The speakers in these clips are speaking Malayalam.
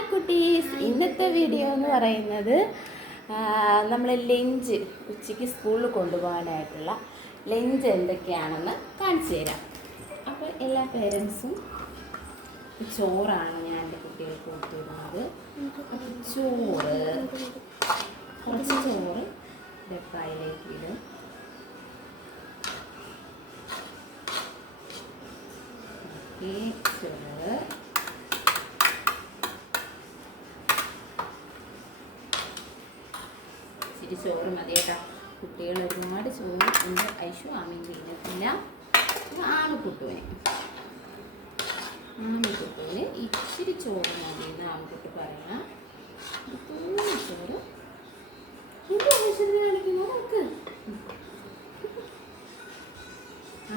ഹായ് കുട്ടീസ്, ഇന്നത്തെ വീഡിയോ എന്ന് പറയുന്നത് നമ്മൾ ലഞ്ച് ഉച്ചയ്ക്ക് സ്കൂളിൽ കൊണ്ടുപോകാനായിട്ടുള്ള ലഞ്ച് എന്തൊക്കെയാണെന്ന് കാണിച്ചു തരാം. അപ്പോൾ എല്ലാ പേരൻസും ചോറാണ് ഞാൻ എൻ്റെ കുട്ടികൾക്ക് കൊടുത്തിരുന്നത്. ചോറ് കുറച്ച് ചോറ് ഡപ്പായിലേക്ക് ഇടും. ചോറ് ഇച്ചിരി ചോറ് മതി കേട്ടോ. കുട്ടികൾ ഒരുപാട് ചോറ് ഉണ്ട്. ഐഷു ആമയും തിന്നത്തില്ല. ആമിക്കുട്ടുവിന് ഇച്ചിരി ചോറ് മതി എന്ന് ആമിക്കുട്ടി പറയണം. ചോറ് എന്ത് ആവശ്യത്തിന് കാണിക്കുന്നു നമുക്ക്.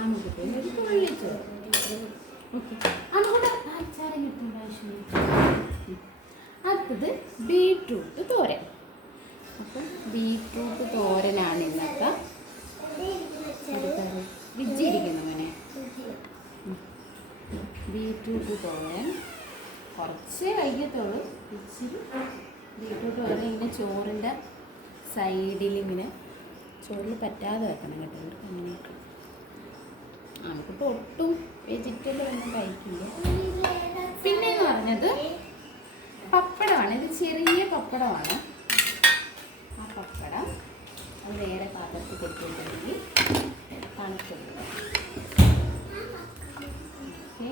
ആമിക്കുട്ടുവിന് ഒരു തുള്ളി ചോറ്. ഓക്കെ, അതുകൊണ്ട് അച്ചാരം കിട്ടുന്നുണ്ട് ആവശ്യം. അടുത്തത് ബീട്രൂട്ട് തോരൻ. അപ്പം ബീട്രൂട്ട് തോരനാണ് ഇന്നത്തെ. അടുത്തത് വിജിരിക്കുന്നവനെ ബീട്രൂട്ട് തോരൻ കുറച്ചേ കഴിക്കത്തുള്ളൂ. ഇച്ചിരി ബീട്രൂട്ട് തോരൻ ഇങ്ങനെ ചോറിൻ്റെ സൈഡിലിങ്ങനെ ചോറിൽ പറ്റാതെ വെക്കണം കേട്ടോ. ഇവർക്ക് അങ്ങനെയൊക്കെ നമുക്കിപ്പോൾ ഒട്ടും വെജിറ്റബിൾ ഒന്നും കഴിക്കില്ല. പിന്നെയെന്ന് പറഞ്ഞത് പപ്പടമാണ്. ഇത് ചെറിയ പപ്പടമാണ്. ആ പപ്പടം അത് വേറെ പാത്രത്തിൽ കൊടുത്തിട്ടുണ്ടെങ്കിൽ തണുത്തുണ്ട്. ഓക്കെ,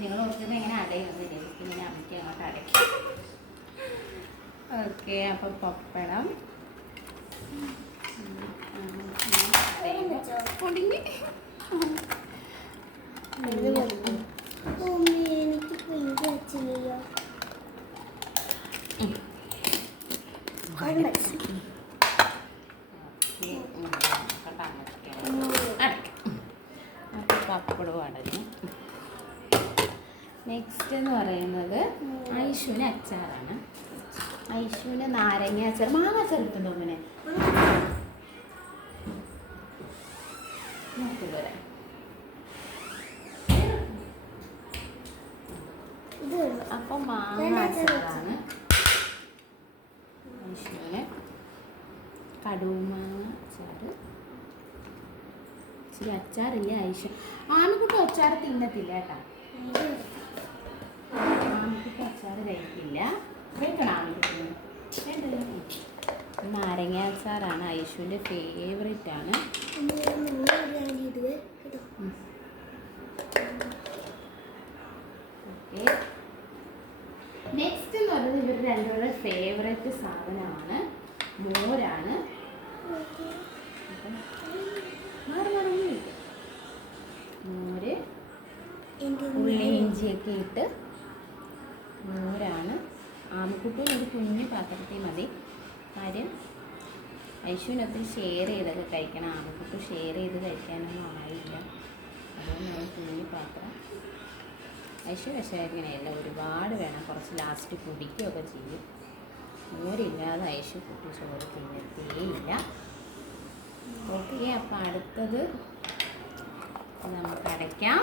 നിങ്ങൾ ഓർക്കുന്നത് എങ്ങനെ അടയൊന്നുമില്ല, ഇങ്ങനെ അമ്മയ്ക്ക് അങ്ങോട്ട് അടയ്ക്കും. ഓക്കെ, അപ്പം പപ്പടം പൊടിഞ്ഞ് പപ്പടവും അടഞ്ഞു. നെക്സ്റ്റ് എന്ന് പറയുന്നത് ഐഷുവിന് അച്ചാറാണ്. ഐഷുവിന് നാരങ്ങ അച്ചാർ, മാങ്ങ അച്ചാർ എടുത്തുണ്ടോ അങ്ങനെ നോക്കില്ലേ. അപ്പം മാങ്ങ അച്ചാറാണ് ഐഷുവിന്. കടുമാങ്ങ അച്ചാർ. ഇച്ചിരി അച്ചാറില്ല ഐഷു. ആമിക്കുട്ടി അച്ചാർ തിന്നത്തില്ല കേട്ടോ. ആമിക്കുട്ടി അച്ചാർ കഴിക്കില്ല. കഴിക്കണം ആമിക്കുട്ടി. നാരങ്ങ അച്ചാറാണ് ഐഷുവിൻ്റെ ഫേവറേറ്റ് ആണ്. ഓക്കെ, നെക്സ്റ്റ് എന്ന് പറയുന്നത് ഇവർ രണ്ടുപേരുടെ ഫേവറേറ്റ് സാധനമാണ് മോരാണ്. മോര് ഉള്ളി ഇഞ്ചിയൊക്കെ ഇട്ട് മോരാണ്. ആമിക്കുട്ടി ഒരു കുഞ്ഞു പാത്രത്തിൽ മതി. കാര്യം ഐഷുവിനൊത്തിരി ഷെയർ ചെയ്തൊക്കെ കഴിക്കണം. ആമിക്കുട്ടി ഷെയർ ചെയ്ത് കഴിക്കാനൊന്നും ആയില്ല. അതുകൊണ്ടാണ് കുഞ്ഞു പാത്രം. ഐഷു പക്ഷേ ഇങ്ങനെയല്ല, ഒരുപാട് വേണം. കുറച്ച് ലാസ്റ്റ് കുടിക്കുകയൊക്കെ ചെയ്യും. മോരില്ലാതെ ഐഷു കുട്ടി ചോറ് തിന്നത്തേയില്ല. ഓക്കെ, അപ്പം അടുത്തത് നമുക്ക് അടയ്ക്കാം.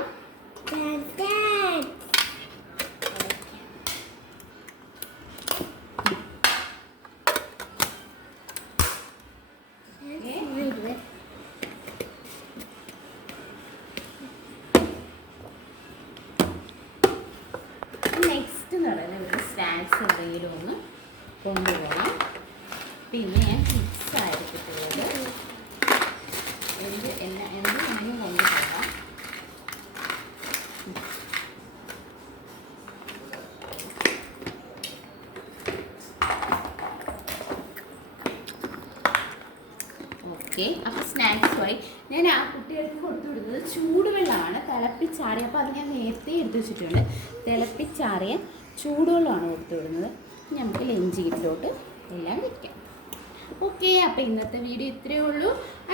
നെക്സ്റ്റ് എന്ന് പറയുന്നത് ഒരു സ്നാക്സ് എന്തെങ്കിലും ഒന്ന് കൊണ്ടുപോകണം. പിന്നെ ഞാൻ ചിപ്സ് ആയിരിക്കട്ടുള്ളത് എന്ത് വേണമെങ്കിലും കൊണ്ടുപോകാം. ഓക്കെ, അപ്പോൾ സ്നാക്സുമായി ഞാൻ ആ കുട്ടികൾക്ക് കൊടുത്തു വിടുന്നത് ചൂടുവെള്ളമാണ്, തിളപ്പിച്ചാറിയ. അപ്പോൾ അത് ഞാൻ നേരത്തെ എടുത്ത് വെച്ചിട്ടുണ്ട്. തിളപ്പിച്ചാറിയ ചൂടുവെള്ളമാണ് കൊടുത്തു വിടുന്നത്. നമുക്ക് ലഞ്ച് കിറ്റിലോട്ട് എല്ലാം വയ്ക്കാം. ഓക്കെ, അപ്പോൾ ഇന്നത്തെ വീഡിയോ ഇത്രയേ ഉള്ളൂ.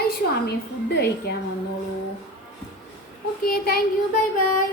ഐഷു ആമിയെ ഫുഡ് കഴിക്കാൻ വന്നോളൂ. Okay, thank you, bye bye.